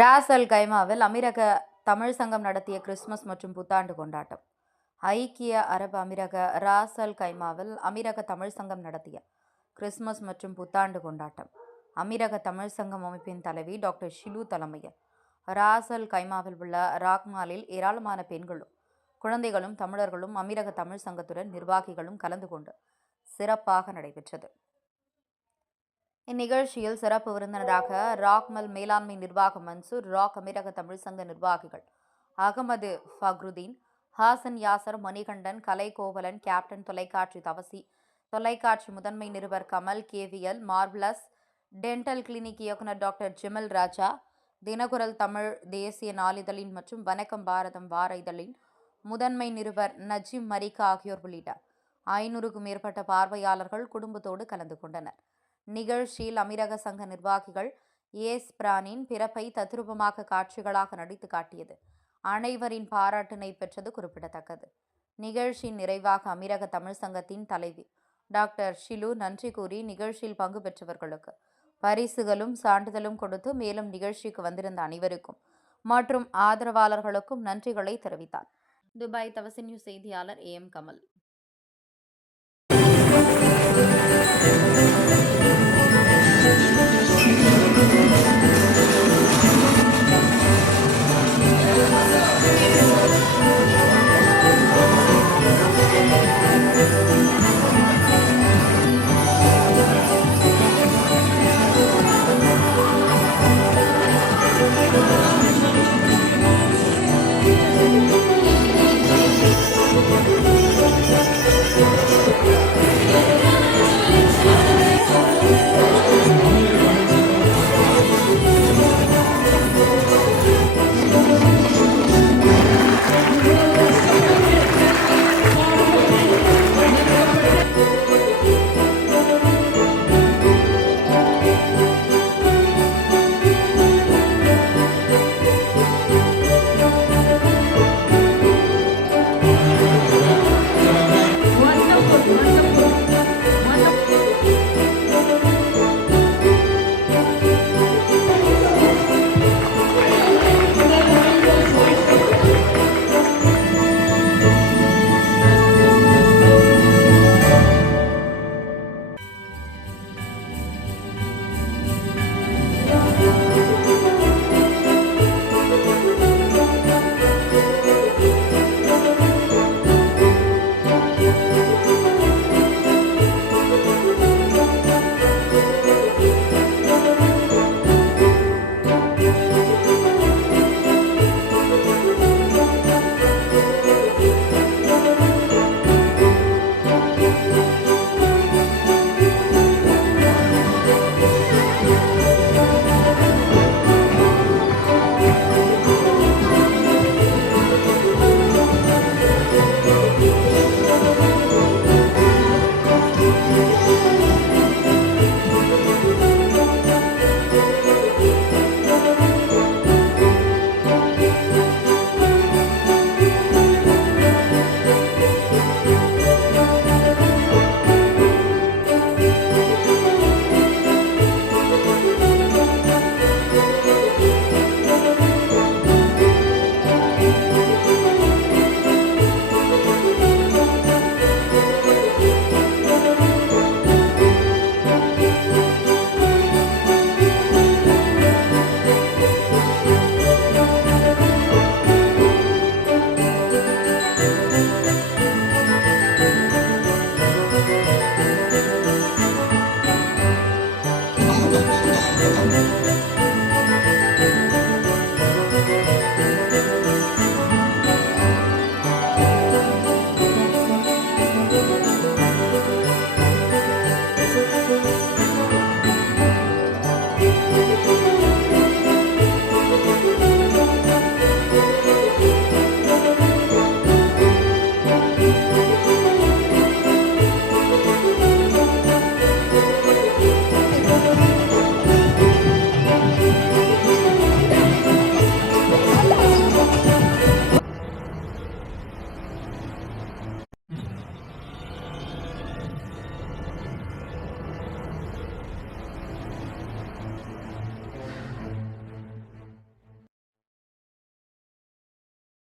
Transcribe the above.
ராஸ் அல் கைமாவில் அமீரக தமிழ் சங்கம் நடத்திய கிறிஸ்துமஸ் மற்றும் புத்தாண்டு கொண்டாட்டம். ஐக்கிய அரபு அமீரக ராஸ் அல் கைமாவில் அமீரக தமிழ் சங்கம் நடத்திய கிறிஸ்துமஸ் மற்றும் புத்தாண்டு கொண்டாட்டம். அமீரக தமிழ் சங்கம் அமைப்பின் தலைவி டாக்டர் ஷிலு தலைமையில் ராஸ் அல் கைமாவில் உள்ள ராக்மாலில் ஏராளமான பெண்களும் குழந்தைகளும் தமிழர்களும் அமீரக தமிழ் சங்கத்துடன் நிர்வாகிகளும் கலந்து கொண்டு சிறப்பாக நடைபெற்றது. இந்நிகழ்ச்சியில் சிறப்பு விருந்தினராக ராக்மல் மேலாண்மை நிர்வாக மன்சூர், ராக் அமீரக தமிழ் சங்க நிர்வாகிகள் அகமது ஃபக்ருதீன், ஹாசன் யாசர், மணிகண்டன், கலை கோவலன், கேப்டன் தொலைக்காட்சி தவசி, தொலைக்காட்சி முதன்மை நிருபர் கமல், கேவிஎல், மார்பிளஸ் டென்டல் கிளினிக் இயக்குநர் டாக்டர் ஜிமல் ராஜா, தினகுரல் தமிழ் தேசிய நாளிதழின் மற்றும் வணக்கம் பாரதம் வார இதழின் முதன்மை நிருபர் நஜீம் மரிகா ஆகியோர் உள்ளிட்ட 500க்கும் மேற்பட்ட பார்வையாளர்கள் குடும்பத்தோடு கலந்து கொண்டனர். நிகழ்ச்சியில் அமீரக சங்க நிர்வாகிகள் ஏஸ் பிரானின் பிறப்பை தத்ரூபமாக காட்சிகளாக நடித்து காட்டியது அனைவரின் பாராட்டினை பெற்றது குறிப்பிடத்தக்கது. நிகழ்ச்சியின் நிறைவாக அமீரக தமிழ் சங்கத்தின் தலைவி டாக்டர் ஷிலு நன்றி கூறி நிகழ்ச்சியில் பங்கு பெற்றவர்களுக்கு பரிசுகளும் சான்றிதழும் கொடுத்து மேலும் நிகழ்ச்சிக்கு வந்திருந்த அனைவருக்கும் மற்றும் ஆதரவாளர்களுக்கும் நன்றிகளை தெரிவித்தார். துபாய் தவசி நியூஸ் செய்தியாளர் AM கமல்.